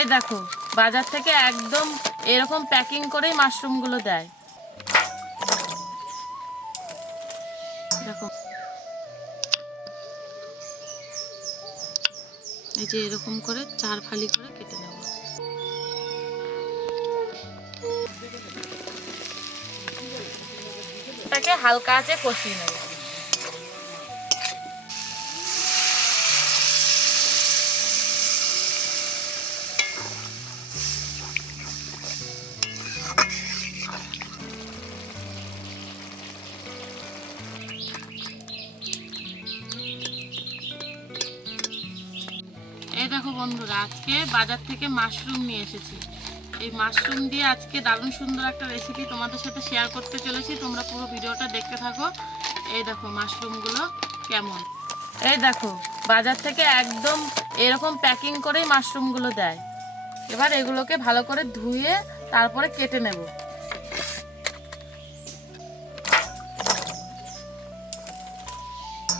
এই দেখো বাজার থেকে একদম এরকম প্যাকিং করেই মাশরুমগুলো দেয়। দেখো এই যে এরকম করে 4 ফালি করে কেটে নেব। এটাকে হালকা আঁচে কষিয়ে নেব। এই দেখো বন্ধুরা, আজকে বাজার থেকে মাশরুম নিয়ে এসেছি। এই মাশরুম দিয়ে আজকে দারুণ সুন্দর একটা রেসিপি তোমাদের সাথে শেয়ার করতে চলেছি। তোমরা পুরো ভিডিওটা দেখতে থাকো। এই দেখো মাশরুমগুলো কেমন। এই দেখো বাজার থেকে একদম এরকম প্যাকিং করেই মাশরুমগুলো দেয়। এবার এগুলোকে ভালো করে ধুয়ে তারপরে কেটে নেব।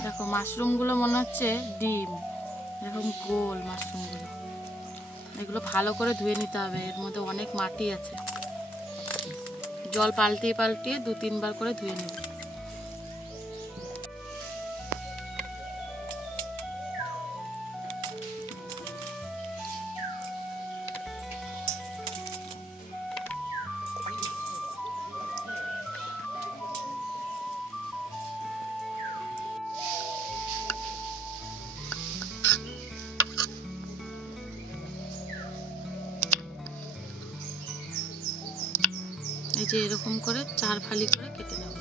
দেখো মাশরুমগুলো মনে হচ্ছে ডিম, এরকম গোল মাশরুমগুলো। এগুলো ভালো করে ধুয়ে নিতে হবে, এর মধ্যে অনেক মাটি আছে। জল পাল্টিয়ে পাল্টিয়ে 2-3 বার করে ধুয়ে নেব। এই যে এরকম করে 4 ফালি করে কেটে নেব।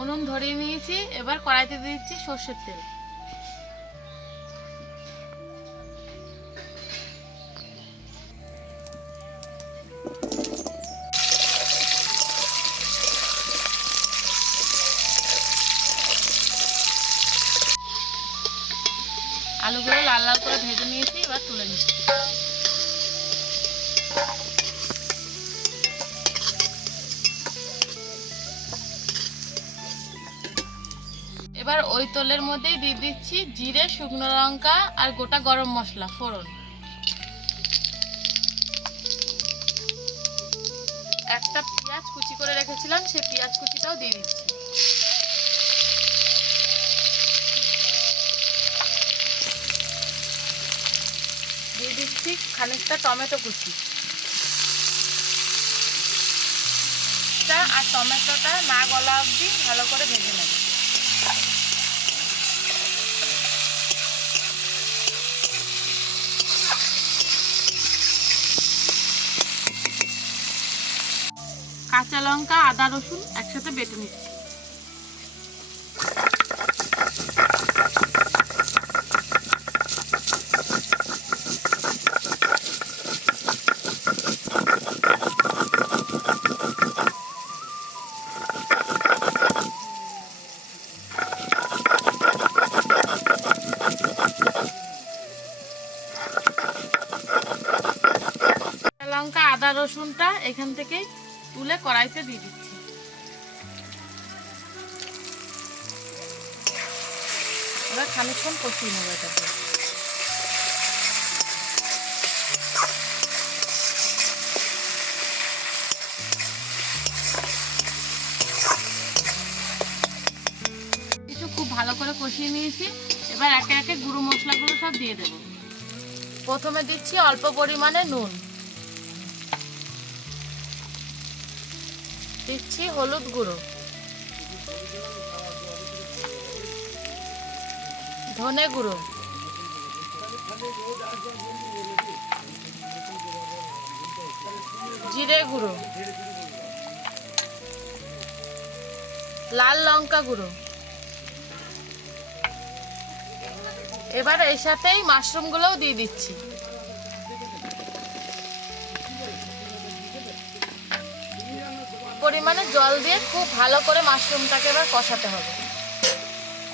উনুন ধরিয়ে নিয়েছি, এবার কড়াইতে দিয়ে দিচ্ছি সরষের তেল। আলুগুলো লাল লাল করে ভেজে নিয়েছি, এবার তুলে নিচ্ছি। এবার ওই তেলের মধ্যেই দিয়ে দিচ্ছি জিরে, শুকনো লঙ্কা আর গোটা গরম মশলা ফোড়ন। একটা পেঁয়াজ কুচি করে রেখেছিলাম, সেই পেঁয়াজ কুচিটাও দিয়ে দিচ্ছি। দিয়ে দিচ্ছি খানিকটা টমেটো কুচি। আর টমেটোটা না গলা অবধি ভালো করে ভেজে নেব। কাঁচা লঙ্কা, আদা, রসুন একসাথে বেটে নিচ্ছি। লঙ্কা, আদা, রসুনটা এখান থেকে তুলে কড়াইতে দিয়ে দিচ্ছি। এবার খানিকক্ষণ কষিয়ে নেবো এটাকে। কিছু খুব ভালো করে কষিয়ে নিয়েছি। এবার একে একে গুঁড়ো মশলাগুলো সব দিয়ে দেব। প্রথমে দিচ্ছি অল্প পরিমাণে নুন, দিচ্ছি হলুদ গুঁড়ো, ধনে গুঁড়ো, জিরে গুঁড়ো, লাল লঙ্কা গুঁড়ো। এবার এর সাথেই মাশরুমগুলোও দিয়ে দিচ্ছি। পরিমাণে জল দিয়ে খুব ভালো করে মাশরুমটাকে এবার কষাতে হবে।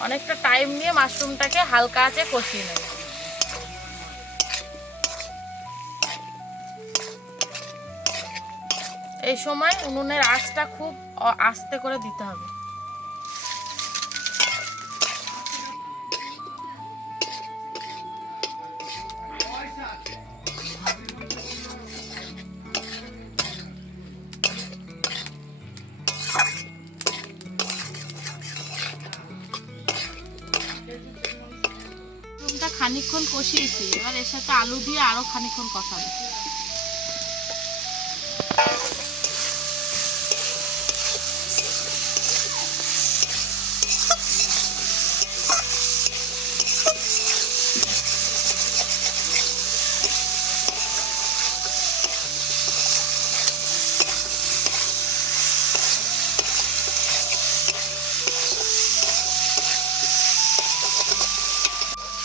অনেকটা টাইম নিয়ে মাশরুমটাকে হালকা আঁচে কষিয়ে নেব। এই সময় উনুনের আঁচটা খুব আস্তে করে দিতে হবে। মাশরুমটা খানিকক্ষণ কষিয়েছি, এবার এর সাথে আলু দিয়ে আরো খানিকক্ষণ কষাবো।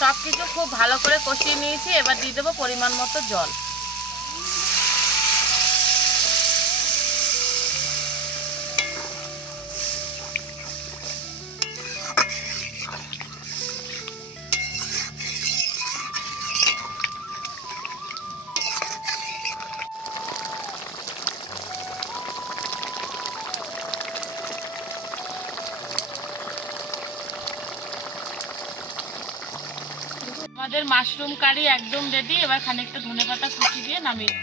সবকিছু খুব ভালো করে কষিয়ে নিয়েছি, এবার দিয়ে দেবো পরিমাণ মতো জল। আমাদের মাশরুম কারি একদম রেডি। এবার খানিকটা ধনেপাতা কুচি দিয়ে নামিয়ে